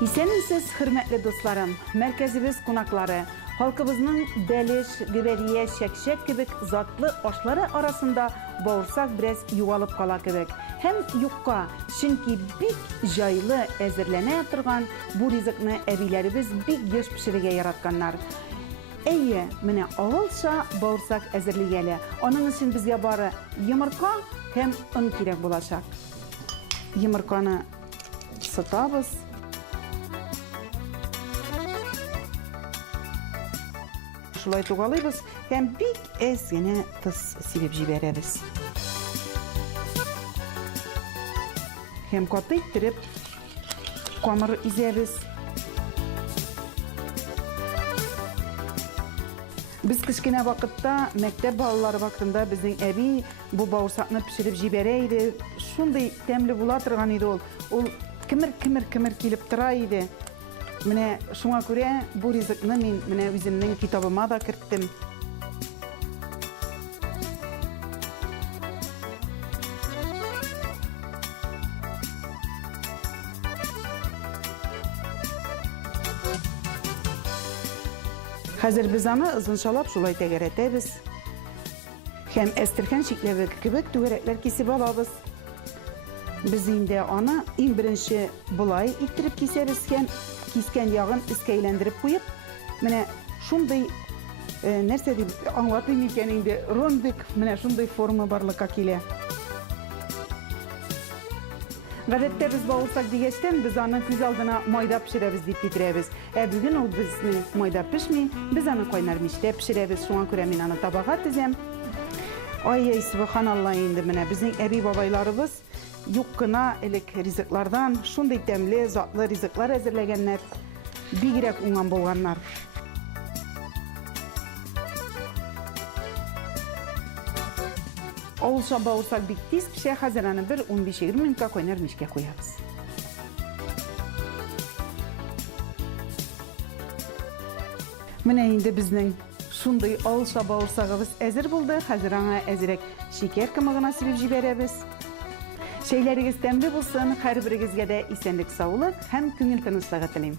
Исәнмесез, хөрмәтле дусларым, мәркәзебез кунаклары, халкыбызның бәлеш, гөбәрия, шәкшәк кебек затлы ашлары арасында бауырсак бераз югалып кала кебек. Һәм юкка, чөнки бик җайлы әзерләнә торган бу ризыкны әбиләребез бик еш пешерергә яратканнар. Әйе, менә авылша бауырсак әзерлегәле. Аның өчен безгә бары йомырка һәм он кирәк булачак. Йомырканы сытабыз. Шулай тугалыйбыз һәм бик әз генә тыз сибеп җибәрәбез. Һәм каты иттереп камыр изәбез. Без кечкенә вакытта, мәктәп балалары вакытында безнең әби бу бауырсакны пешереп җибәрә иде. Шундый тәмле була торган иде ул. Ул кимер килеп тора иде. Менә шуңа күрә бу ризыкны мин менә үземнең китабыма да керттем. Хәзер без аны озынчалап шулай тәгәрәтәбез. Һәм әстергән шикләре кебек түгәрәкләр кисеп алабыз. Biz инде аны иң беренче булай иттереп кисәбез һәм кискән ягын өскә әйләндереп куеп, менә шундый нәрсә дип аңлатыйм икән инде, ромбик, менә шундый форма барлыкка килә. Гадәттә без бауырсак дигәчтән без аны күз алдына майда пешерәбез дип китерәбез. Бүген ул безнең майда пешми, без аны кайнар мичтә пешерәбез. Шуңа күрә мин аны табага тезәм. Ай, субханалла, инде менә безнең әби бабайларыбыз юк кына элек ризыклардан шундый тәмле, затлы ризыклар әзерләгәннәр, бигрәк уңган булганнар. Авылша бауырсак бик тиз пешә, хәзер аны 15-20 минутка кайнар мичкә куябыз. Менә инде безнең шундый авылша бауырсагыбыз әзер булды. Хәзер аңа әзрәк шикәр кымыгына сибеп җибәрәбез. Шәйләрегез тәмле булсын, һәрберегезгә дә исәнлек, саулык һәм күңел тынычлыгы телим.